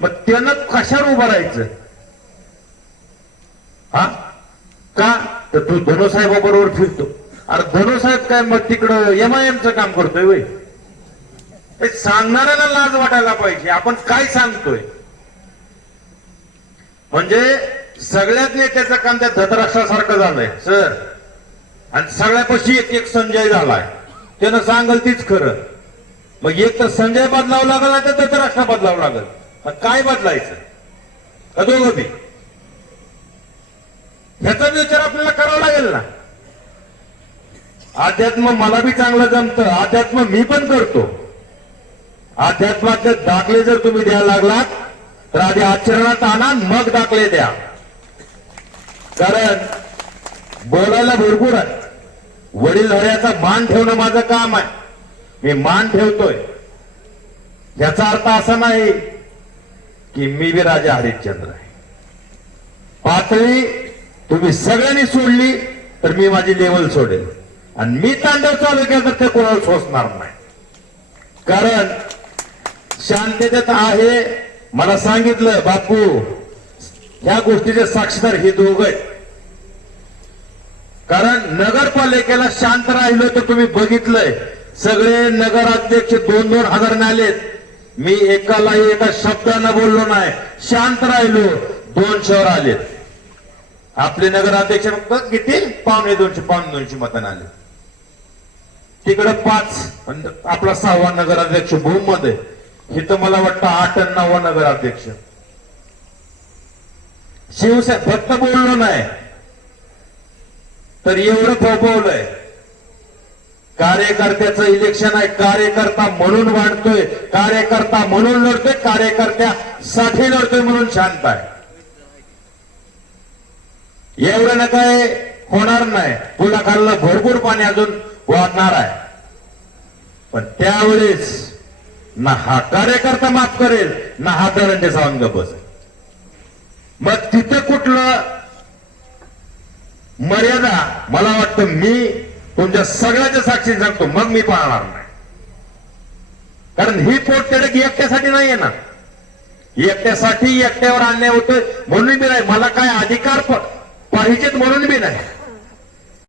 मग त्यानं कशावर उभं राहायचं? हा का तर तू धनुसाहेबाबरोबर फिरतो. अरे धनुसाहेब काय मग तिकडं MIMचं काम करतोय वय? सांगणाऱ्याला लाज वाटायला पाहिजे. आपण काय सांगतोय म्हणजे सगळ्यात नेत्याचं काम त्या धतराष्ट्रासारखं झालंय सर. आणि सगळ्यापाशी एक एक संजय झालाय. त्यानं सांगल तीच खरं. मग एक तर संजय बदलावं लागल ना तर धतराष्ट्र बदलावं लागल. काय बदलायचं? दोघं बी ह्याचा विचार आपल्याला करावा लागेल ना. अध्यात्म मला बी चांगलं जमतं. अध्यात्म मी पण करतो. अध्यात्माचे दाखले जर तुम्ही द्यायला लागलात तर आधी आचरणात आणा मग दाखले द्या. कारण बोलायला भरपूर आहे. वडीलधाऱ्याचा मान ठेवणं माझं काम आहे. मी मान ठेवतोय. याचा अर्थ असा नाही की मी बी राजा हरिश्चंद्र आहे. पातळी तुम्ही सगळ्यांनी सोडली तर मी माझी लेवल सोडेल. आणि मी तांडव चालू केलं तर ते कोणाला सोसणार नाही. कारण शांततेत आहे. मला सांगितलं बापू ह्या गोष्टीचे साक्षीदार हे दोघं आहेत. कारण नगरपालिकेला शांत राहिलो तर तुम्ही बघितलंय सगळे नगराध्यक्ष 2-2 हजार आलेत. मी एकालाही एका शब्दानं बोललो नाही. शांत राहिलो. 200 आलेत. आपले नगराध्यक्ष फक्त किती 250 मतांना आले. तिकडे 5 आपला 6वा नगराध्यक्ष बहुमत आहे. इथं मला वाटतं 8 आणि 9वा नगराध्यक्ष. शिवसेना फक्त बोललो नाही तर एवढं फोपवलंय. कार्यकर्त्याचं इलेक्शन आहे. कार्यकर्ता म्हणून वाढतोय. कार्यकर्ता म्हणून लढतोय. कार्यकर्त्यासाठी लढतोय म्हणून शांत आहे. एवढं ना काय होणार नाही. पुलाखालनं भरपूर पाणी अजून वाढणार आहे. पण त्यावेळेस ना हा कार्यकर्ता माफ करेल ना हा धनंजय सावंत गप्प बसेल. मग तिथं कुठलं मर्यादा मला वाटतं मी तुमच्या सगळ्याच्या साक्षीने सांगतो मग मी पाळणार नाही. कारण ही पोटतिडक एकट्यासाठी नाहीये ना. एकट्यासाठी एकट्यावर अन्याय होतोय म्हणून बी नाही. मला काय अधिकार पाहिजेत म्हणून बी नाही.